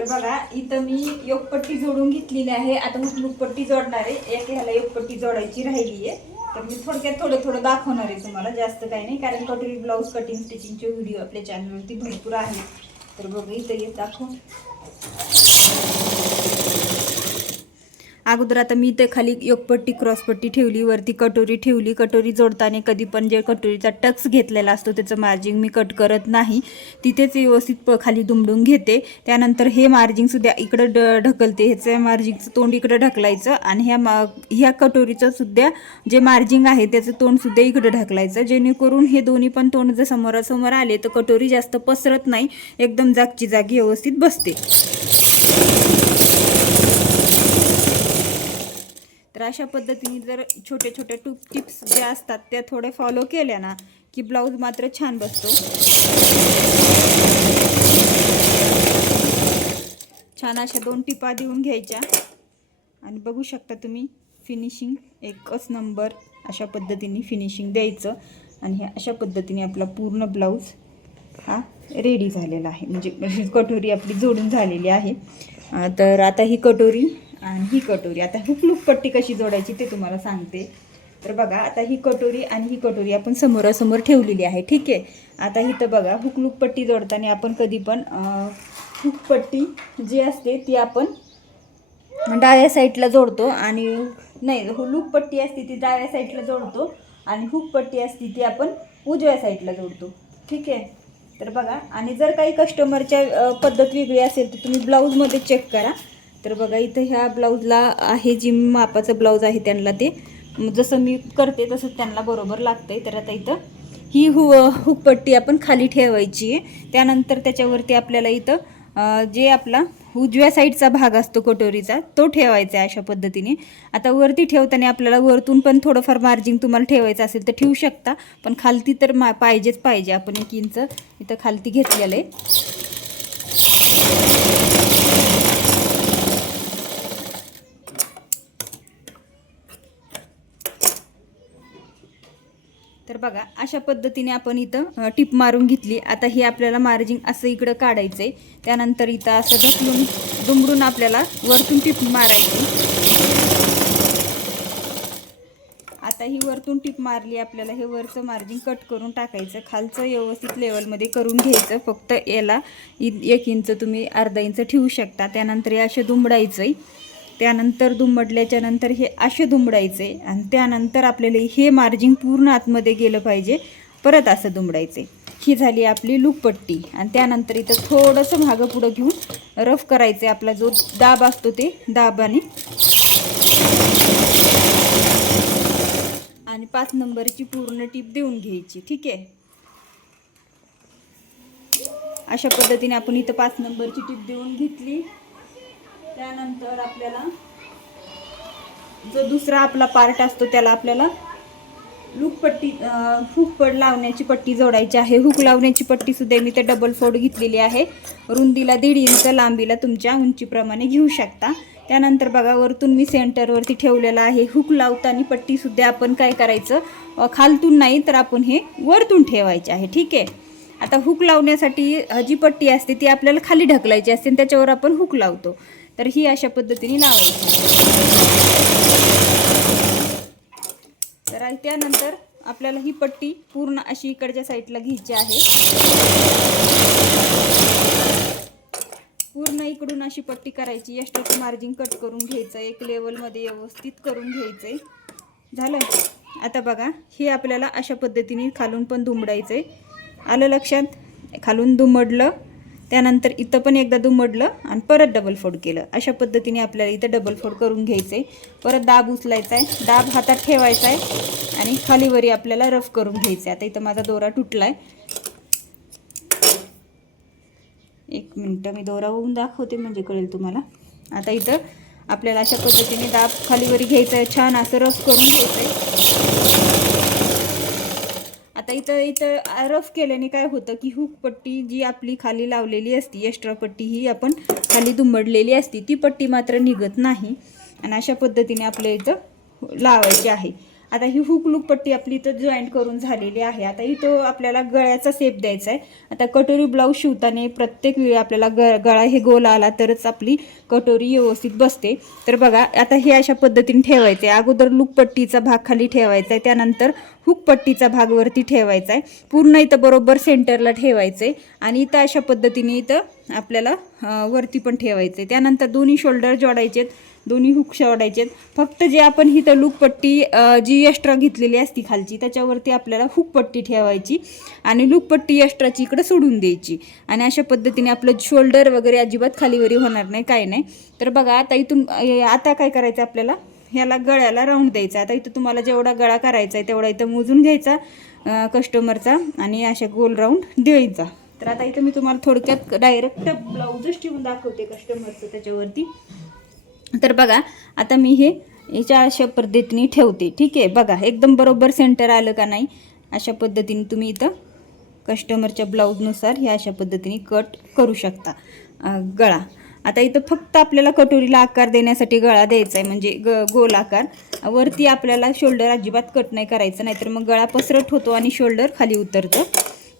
तर बघा इथं मी योगपट्टी जोडून घेतलेली आहे. आता हुकपट्टी जोडणार आहे. एक ह्याला योगपट्टी जोडायची राहिली आहे. तर मी थोडक्यात थोडं दाखवणार आहे तुम्हाला, जास्त काही नाही, कारण कटोरी ब्लाऊज कटिंग स्टिचिंगचे व्हिडिओ आपल्या चॅनलवरती भरपूर आहेत. तर बघा इथं येत दाखव. अगोदर आता मी ते खाली योगपट्टी क्रॉसपट्टी ठेवली, वरती कटोरी ठेवली. कटोरी जोडताना कधी पण जे कटोरीचा टक्स घेतलेला असतो त्याचं मार्जिंग मी कट करत नाही, तिथेच व्यवस्थित खाली दुमडून घेते. त्यानंतर हे मार्जिंगसुद्धा इकडं ढकलते, ह्याचं मार्जिंगचं तोंड इकडं ढकलायचं आणि ह्या कटोरीचं सुद्धा जे मार्जिंग आहे त्याचं तोंडसुद्धा इकडं ढकलायचं, जेणेकरून हे दोन्ही पण तोंड जर समोरासमोर आले तर कटोरी जास्त पसरत नाही, एकदम जागची जागी व्यवस्थित बसते. तर अशा पद्धतीने जर छोटे छोटे टिप्स ज्या असतात त्या थोडे फॉलो केल्या ना की ब्लाऊज मात्र छान बसतो. छान अशा 2 टिपा देऊन घ्यायच्या आणि बघू शकता तुम्ही फिनिशिंग एकच नंबर अशा पद्धतीने फिनिशिंग द्यायचं. आणि हे अशा पद्धतीने आपला पूर्ण ब्लाऊज हा रेडी झालेला आहे, म्हणजे कटोरी आपली जोडून झालेली आहे. तर आता ही कटोरी आणि ही कटोरी, आता हुक पट्टी कशी जोडायची ते तुम्हाला सांगते. तर बघा आता ही कटोरी आणि ही कटोरी आपण समोरासमोर ठेवलेली आहे, ठीक आहे. आता इथं बघा हुक पट्टी जोडताना आपण कधी पण हुक पट्टी जी असते ती आपण डाव्या साईडला जोडतो, आणि नाही लूप पट्टी असते ती डाव्या साईडला जोडतो आणि हुक पट्टी असते ती आपण उजव्या साईडला जोडतो, ठीक आहे. तर बघा, आणि जर काही कस्टमरच्या पद्धत वेगळी असेल तर तुम्ही ब्लाऊजमध्ये चेक करा. तर बघा इथं ह्या ब्लाऊजला आहे जी मापाचं ब्लाऊज आहे त्यांना ते जसं मी करते तसंच त्यांना बरोबर लागतंय. तर आता इथं ही हुकपट्टी आपण खाली ठेवायची आहे. त्यानंतर त्याच्यावरती आपल्याला इथं जे आपला उजव्या साईडचा भाग असतो कटोरीचा तो ठेवायचा आहे अशा पद्धतीने. आता वरती ठेवताना आपल्याला वरतून पण थोडंफार मार्जिंग तुम्हाला ठेवायचं असेल तर ठेवू शकता, पण खालती तर पाहिजेच पाहिजे. आपण 1 इंच इथं खालती घेतलेलं आहे. तर बघा अशा पद्धतीने आपण इथं टिप मारून घेतली. आता ही आपल्याला मार्जिंग असं इकडं काढायचं आहे. त्यानंतर इथं असं ढकलून दुमडून आपल्याला वरतून टिप मारायची. आता ही वरतून टिप मारली, आपल्याला हे वरचं मार्जिंग कट करून टाकायचं, खालचं व्यवस्थित लेवलमध्ये करून घ्यायचं. फक्त याला 1 इंच तुम्ही अर्धा इंच ठेवू शकता. त्यानंतर हे असे दुमडायचं आहे. त्यानंतर दुमडल्याच्या नंतर हे असे दुमडायचे आणि त्यानंतर आपल्याला हे मार्जिंग पूर्ण आतमध्ये गेलं पाहिजे, परत असं दुमडायचे. ही झाली आपली लूप पट्टी. आणि त्यानंतर इथं थोडंसं मागं पुढं घेऊन रफ करायचे, आपला जो दाब असतो ते दाबाने, आणि 5 नंबरची पूर्ण टीप देऊन घ्यायची, ठीक आहे. अशा पद्धतीने आपण इथं 5 नंबरची टीप देऊन घेतली. त्यानंतर आपल्याला जो दुसरा आपला पार्ट असतो त्याला आपल्याला लूप पट्टी हुक लावण्याची पट्टी जोडायची आहे. हुक लावण्याची पट्टी सुद्धा मी ते डबल फोल्ड घेतलेली आहे. रुंदीला 1.5 इंच, लांबीला तुमच्या उंचीप्रमाणे घेऊ शकता. त्यानंतर बघा वरतून मी सेंटरवरती ठेवलेला आहे. हुक लावताना पट्टीसुद्धा आपण काय करायचं, खालतून नाही तर आपण हे वरतून ठेवायचे आहे, ठीक आहे. आता हुक लावण्यासाठी जी पट्टी असते ती आपल्याला खाली ढकलायची असते आणि त्याच्यावर आपण हुक लावतो. तर ही अशा पद्धतीने लावायची. तर त्यानंतर आपल्याला ही पट्टी पूर्ण अशी इकडच्या साईडला घ्यायची आहे. पूर्ण इकडून अशी पट्टी करायची. एक्स्ट्राचं मार्जिंग कट करून घ्यायचं, एक लेवलमध्ये व्यवस्थित करून घ्यायचंय. झालं. आता बघा हे आपल्याला अशा पद्धतीने खालून पण दुमडायचंय. आलं लक्षात? खालून दुमडलं, त्यानंतर इथं पण एकदा दुमडलं आणि परत डबल फोल्ड केलं. अशा पद्धतीने आपल्याला इथं डबल फोल्ड करून घ्यायचंय. परत दाब उचलायचा आहे, दाब हातात ठेवायचा आहे आणि खालीवरी आपल्याला रफ करून घ्यायचं आहे. आता इथं माझा दोरा तुटलाय, 1 मिनिट मी दोरा होऊन दाखवते म्हणजे कळेल तुम्हाला. आता इथं आपल्याला अशा पद्धतीने दाब खालीवरी घ्यायचा आहे, छान असं रफ करून घ्यायचं आहे. आता इथं रफ केल्याने काय होतं की हुक पट्टी जी आपली खाली लावलेली असती, एक्स्ट्रा पट्टी ही आपण खाली दुमडलेली असती, ती पट्टी मात्र निघत नाही. आणि अशा पद्धतीने आपल्या इथं लावायची आहे. आता ही हुक लूक पट्टी आपली इथं जॉईंट करून झालेली आहे. आता इथं आपल्याला गळ्याचा शेप द्यायचा आहे. आता कटोरी ब्लाऊज शिवताना प्रत्येक वेळी आपल्याला गळा हे गोल आला तरच आपली कटोरी व्यवस्थित बसते. तर बघा आता हे अशा पद्धतीने ठेवायचं आहे. अगोदर लूक पट्टीचा भाग खाली ठेवायचा आहे, त्यानंतर हुक पट्टीचा भाग वरती ठेवायचा आहे. पूर्ण इथं बरोबर सेंटरला ठेवायचं आहे आणि इथं अशा पद्धतीने इथं आपल्याला वरती पण ठेवायचं आहे. त्यानंतर दोन्ही शोल्डर जोडायचेत, दोन्ही हुक जोडायचेत. फक्त जे आपण इथं लूक पट्टी जी एक्स्ट्रा घेतलेली असती खालची त्याच्यावरती आपल्याला हुक पट्टी ठेवायची आणि लूक पट्टी एक्स्ट्राची इकडे सोडून द्यायची आणि अशा पद्धतीने आपलं शोल्डर वगैरे अजिबात खालीवरी होणार नाही, काय नाही. तर बघा आता इथून आता काय करायचं आपल्याला, ह्याला गळ्याला राऊंड द्यायचा. आता इथं तुम्हाला जेवढा गळा करायचा आहे तेवढा इथं मोजून घ्यायचा कस्टमरचा आणि अशा गोल राऊंड द्यायचा. तर आता इथं मी तुम्हाला थोडक्यात डायरेक्ट ब्लाऊजच ठेवून दाखवते कस्टमरचं त्याच्यावरती. तर बघा आता मी हे याच्या अशा पद्धतीने ठेवते. ठीक आहे, बघा एकदम बरोबर सेंटर आलं का नाही. अशा पद्धतीने तुम्ही इथं कस्टमरच्या ब्लाऊजनुसार ह्या अशा पद्धतीने कट करू शकता गळा. आता इथं फक्त आपल्याला कटोरीला आकार देण्यासाठी गळा द्यायचा आहे, म्हणजे गोल आकार. वरती आपल्याला शोल्डर अजिबात कट नाही करायचं, नाहीतर मग गळा पसरट होतो आणि शोल्डर खाली उतरतं.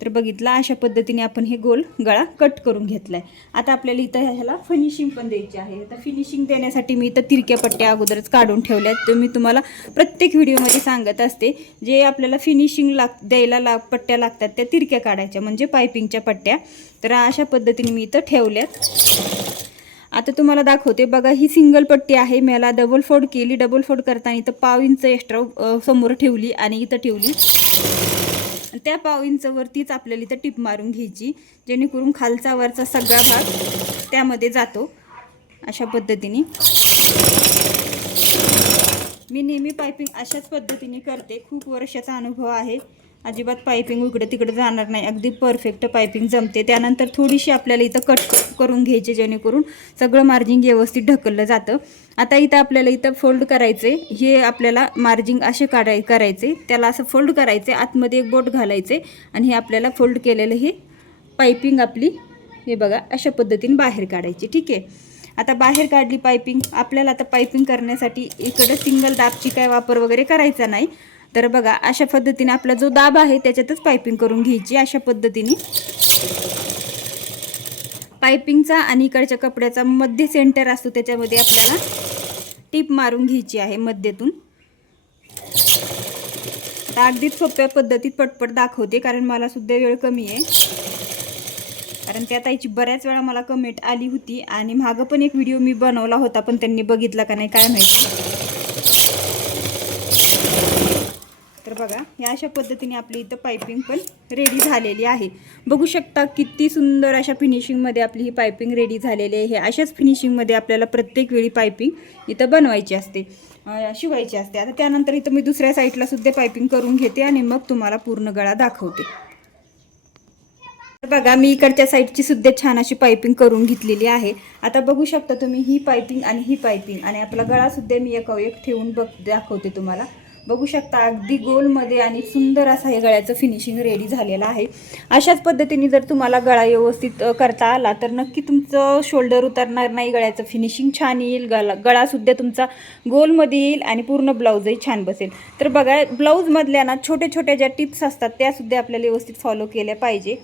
तर बघितलं अशा पद्धतीने आपण हे गोल गळा कट करून घेतलाय. आता आपल्याला इथं ह्याला फिनिशिंग पण द्यायची आहे. आता फिनिशिंग देण्यासाठी मी इथं तिरक्या पट्ट्या अगोदरच काढून ठेवल्या आहेत. तर मी तुम्हाला प्रत्येक व्हिडिओमध्ये सांगत असते, जे आपल्याला फिनिशिंग द्यायला पट्ट्या लागतात त्या तिरक्या काढायच्या, म्हणजे पायपिंगच्या पट्ट्या. तर अशा पद्धतीने मी इथं ठेवल्यात. आता तुम्हाला दाखवते बघा, ही सिंगल पट्टी आहे. मी याला डबल फोल्ड केली. डबल फोल्ड करताना इथं 1/2 इंच एक्स्ट्रा समोर ठेवली आणि इथं ठेवली. त्या 1/2 इंचवरतीच आपल्याला इथं टिप मारून घ्यायची, जेणेकरून खालचा वरचा सगळा भाग त्यामध्ये जातो. अशा पद्धतीने मी नेहमी पायपिंग अशाच पद्धतीने करते. खूप वर्षाचा अनुभव आहे. अजिबात पायपिंग इकडे तिकडे जाणार नाही, अगदी परफेक्ट पायपिंग जमते. त्यानंतर थोडीशी आपल्याला इथं कट करून घ्यायची, जेणेकरून सगळं मार्जिंग व्यवस्थित ढकललं जातं. आता इथं आपल्याला इथं फोल्ड करायचे. हे आपल्याला मार्जिंग असे करायचे, त्याला असं फोल्ड करायचे, आतमध्ये एक बोट घालायचे आणि हे आपल्याला फोल्ड केलेलं हे पायपिंग आपली हे बघा अशा पद्धतीने बाहेर काढायची. ठीक आहे, आता बाहेर काढली पायपिंग. आपल्याला आता पायपिंग करण्यासाठी इकडं सिंगल दाबची काय वापर वगैरे करायचा नाही. तर बघा अशा पद्धतीने आपला जो दाब आहे त्याच्यातच पायपिंग करून घ्यायची. अशा पद्धतीने पायपिंगचा आणि इकडच्या कपड्याचा मध्ये सेंटर असतो, त्याच्यामध्ये आपल्याला टीप मारून घ्यायची आहे मध्येतून. आता अगदीच सोप्या पद्धतीत पटपट दाखवते, कारण मला सुद्धा वेळ कमी आहे. कारण त्या ताईची बऱ्याच वेळा मला कमेंट आली होती आणि मागं पण एक व्हिडिओ मी बनवला होता, पण त्यांनी बघितला का नाही काय माहिती. तर बघा या अशा पद्धतीने आपली इथं पायपिंग पण रेडी झालेली आहे. बघू शकता किती सुंदर अशा फिनिशिंगमध्ये आपली ही पायपिंग रेडी झालेली आहे. हे अशाच फिनिशिंगमध्ये आपल्याला प्रत्येक वेळी पायपिंग इथं बनवायची असते, शिवायची असते. आता त्यानंतर इथं मी दुसऱ्या साईडला सुद्धा पायपिंग करून घेते आणि मग तुम्हाला पूर्ण गळा दाखवते. बघा मी इकडच्या साईडची सुद्धा छान अशी पायपिंग करून घेतलेली आहे. आता बघू शकता तुम्ही ही पायपिंग आणि ही पायपिंग आणि आपला गळा सुद्धा मी एकावर एक ठेवून दाखवते तुम्हाला. बघू शकता अगदी गोलमध्ये आणि सुंदर असा हे गळ्याचं फिनिशिंग रेडी झालेलं आहे. अशाच पद्धतीने जर तुम्हाला गळा व्यवस्थित करता आला तर नक्की तुमचं शोल्डर उतरणार नाही, गळ्याचं फिनिशिंग छान येईल, गळासुद्धा तुमचा गोलमध्ये येईल आणि पूर्ण ब्लाऊजही छान बसेल. तर बघा ब्लाऊजमधल्या ना छोट्या छोट्या ज्या टिप्स असतात त्यासुद्धा आपल्याला व्यवस्थित फॉलो केल्या पाहिजे.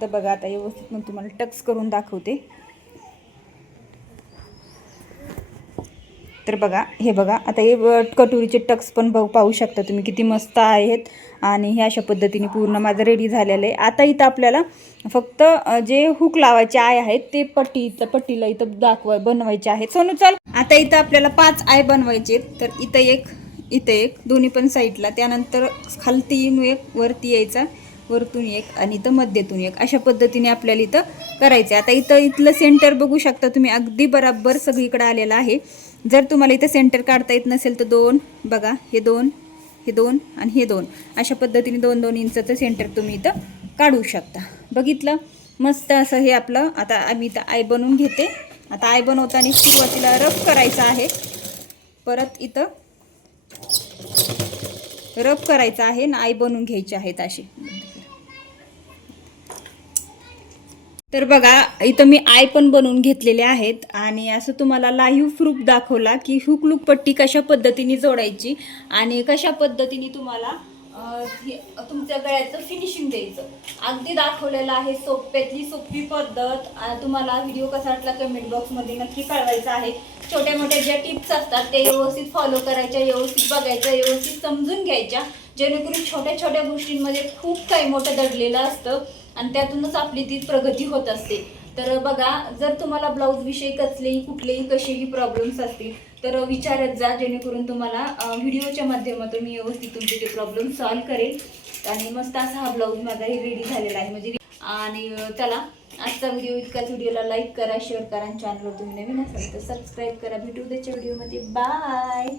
तर बघा आता व्यवस्थित मग तुम्हाला टक्स करून दाखवते. तर बघा हे बघा आता हे कटोरीचे टक्स पण पाहू शकता तुम्ही किती मस्त आहेत आणि हे अशा पद्धतीने पूर्ण माझं रेडी झालेलं आहे. आता इथं आपल्याला फक्त जे हुक लावायचे आय आहेत ते पट्टीला इथं बनवायचे आहेत. सोनू चल. आता इथं आपल्याला 5 आय बनवायचे. तर इथं एक दोन्ही पण साईडला, त्यानंतर खालती एक, वरती यायचा, वरतून एक आणि इथं मध्यतून एक, अशा पद्धतीने आपल्याला इथं करायचं. आता इथलं सेंटर बघू शकता तुम्ही अगदी बराबर सगळीकडे आलेलं आहे. जर तुम्हाला इथं सेंटर काढता येत नसेल तर 2 बघा, हे 2 आणि हे 2 अशा पद्धतीने 2-2 इंचाचं सेंटर तुम्ही इथं काढू शकता. बघितलं मस्त असं हे आपलं. आता आम्ही इथं आय बनवून घेते. आता आय बनवताना सुरुवातीला रफ करायचा आहे, परत इथं रफ करायचा आहे ना आय बनवून घ्यायचे आहेत असे. तर बघा इथं मी आय पण बनवून घेतलेले आहेत आणि असं तुम्हाला लाईव्ह प्रूफ दाखवला की हुक लूप पट्टी कशा पद्धतीने जोडायची आणि कशा पद्धतीने तुम्हाला तुमच्या गळ्याचं फिनिशिंग द्यायचं अगदी दाखवलेलं आहे. सोप्यातली सोपी पद्धत. तुम्हाला व्हिडिओ कसा वाटला कमेंट बॉक्समध्ये नक्की कळवायचं आहे. छोट्या मोठ्या ज्या टिप्स असतात ते व्यवस्थित फॉलो करायच्या, व्यवस्थित बघायच्या, व्यवस्थित समजून घ्यायच्या, जेणेकरून छोट्या छोट्या गोष्टींमध्ये खूप काही मोठं दडलेलं असतं आणि त्यातूनच आपली ती प्रगती होत असते. तर बघा, जर तुम्हाला ब्लाऊज विषयी कुठलेही कसेही प्रॉब्लेम्स असतील तर विचारत जा, जेणेकरून तुम्हाला व्हिडिओच्या माध्यमातून मी व्यवस्थित तुमचे ते प्रॉब्लेम सॉल्व्ह करेल. आणि मस्त असा हा ब्लाऊज माझा रेडी झालेला आहे म्हणजे. आणि चला, आजचा व्हिडिओ इतकाच. व्हिडिओला लाईक करा, शेअर करा आणि चॅनलवर तुम्ही नवीन असाल तर सबस्क्राईब करा. भेटू उद्याच्या व्हिडिओमध्ये. बाय.